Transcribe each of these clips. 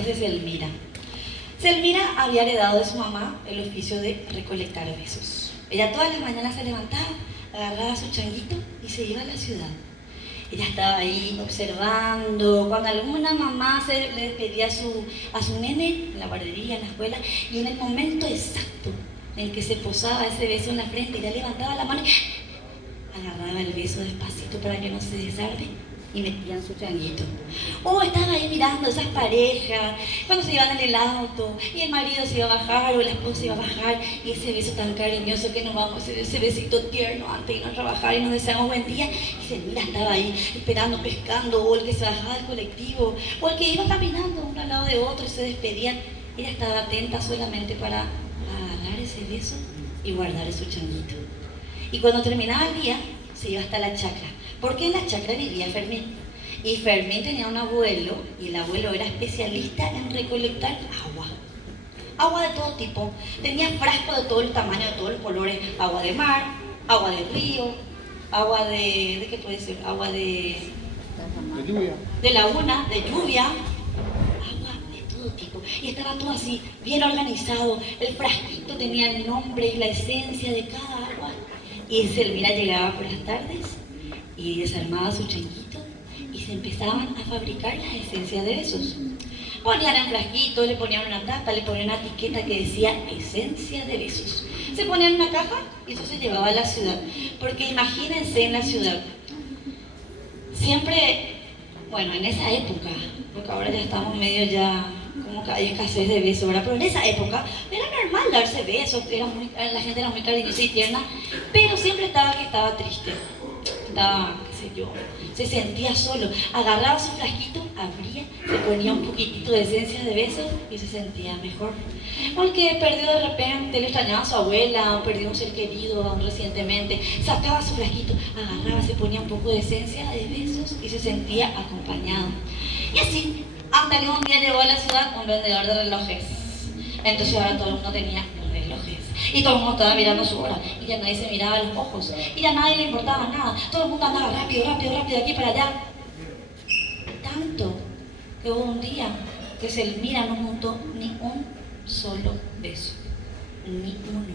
besos de Selmira. Selmira había heredado de su mamá el oficio de recolectar besos. Ella todas las mañanas se levantaba, agarraba su changuito y se iba a la ciudad. Ella estaba ahí observando, cuando alguna mamá le despedía a su nene en la guardería, en la escuela, y en el momento exacto en el que se posaba ese beso en la frente, ella levantaba la mano y agarraba el beso despacito para que no se desarme y metía en su changuito. O estaba ahí mirando esas parejas, cuando se iban en el auto, y el marido se iba a bajar o la esposa se iba a bajar, y ese beso tan cariñoso que nos vamos, ese besito tierno antes de irnos a trabajar y nos deseamos buen día, y Selmira estaba ahí esperando, pescando, o el que se bajaba del colectivo, o el que iba caminando uno al lado de otro y se despedían. Ella estaba atenta solamente para agarrar ese beso y guardar su changuito. Y cuando terminaba el día, se iba hasta la chacra, porque en la chacra vivía Fermín. Y Fermín tenía un abuelo, y el abuelo era especialista en recolectar agua. Agua de todo tipo. Tenía frascos de todo el tamaño, de todos los colores. Agua de mar, agua de río, agua ¿de qué puede ser? Agua de lluvia. De laguna, de lluvia. Agua de todo tipo. Y estaba todo así, bien organizado. El frasquito tenía el nombre y la esencia de cada agua. Y Selmira llegaba por las tardes y desarmaba su changuito y se empezaban a fabricar las esencias de besos. Ponían en frasquitos, le ponían una tapa, le ponían una etiqueta que decía esencia de besos. Se ponían en una caja y eso se llevaba a la ciudad. Porque imagínense en la ciudad, siempre, bueno, en esa época, porque ahora ya estamos medio ya, como que hay escasez de besos, ¿verdad? Pero en esa época era normal darse besos, la gente era muy cariñosa y tierna, pero siempre estaba que estaba triste, estaba, qué sé yo, se sentía solo, agarraba su frasquito, abría, se ponía un poquitito de esencia de besos y se sentía mejor. Porque perdió de repente, le extrañaba a su abuela, o perdió un ser querido recientemente, sacaba su frasquito, agarraba, se ponía un poco de esencia de besos y se sentía acompañado. Y así, hasta que un día llegó a la ciudad un vendedor de relojes. Entonces ahora todo el mundo tenía relojes. Y todo el mundo estaba mirando su hora. Y ya nadie se miraba a los ojos. Y ya a nadie le importaba nada. Todo el mundo andaba rápido, rápido, rápido, de aquí para allá. Tanto que hubo un día que Selmira no montó ni un solo beso. Ni uno.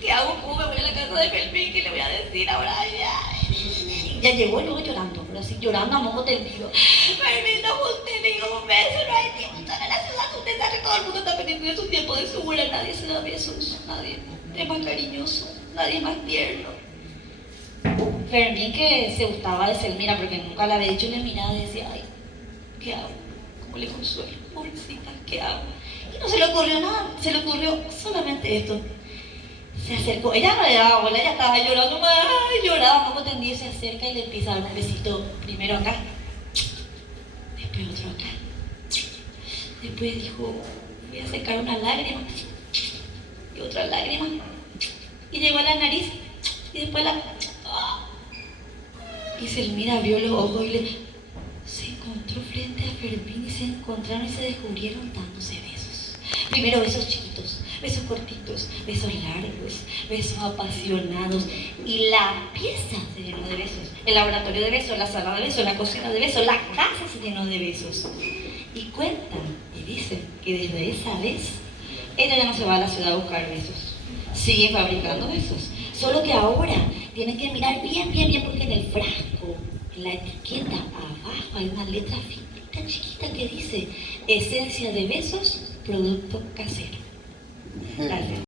¿Qué hago? ¿Cómo me voy a la casa de Fermín? ¿Qué le voy a decir ahora? Ya llegó luego llorando, pero así llorando a moco tendido. Fermín, no usted me dio un beso, no hay tiempo en la ciudad, usted sabe que todo el mundo está pendiente de su tiempo de segura, nadie se da besos, nadie es más cariñoso, nadie es más tierno. Fermín, que se gustaba de Selmira porque nunca la había dicho, le miraba y decía, ay, ¿qué hago? ¿Cómo le consuelo? Pobrecita, ¿qué hago? Y no se le ocurrió nada, se le ocurrió solamente esto. Se acercó, ella no le daba bola, ella estaba llorando, ay, lloraba, poco tendido, se acerca y le empieza a dar un besito, primero acá, después otro acá. Después dijo, voy a secar una lágrima, y otra lágrima, y llegó a la nariz, y después y Selmira abrió los ojos y se encontró frente a Fermín y se encontraron y se descubrieron dándose besos. Primero besos chiquitos, besos cortitos, besos largos, besos apasionados. Y la pieza se llenó de besos. El laboratorio de besos, la sala de besos, la cocina de besos, la casa se llenó de besos. Y cuentan y dicen que desde esa vez ella ya no se va a la ciudad a buscar besos. Sigue fabricando besos. Solo que ahora tienen que mirar bien, bien, bien, porque en el frasco, en la etiqueta, abajo hay una letra finita, chiquita que dice esencia de besos, producto casero. Gracias.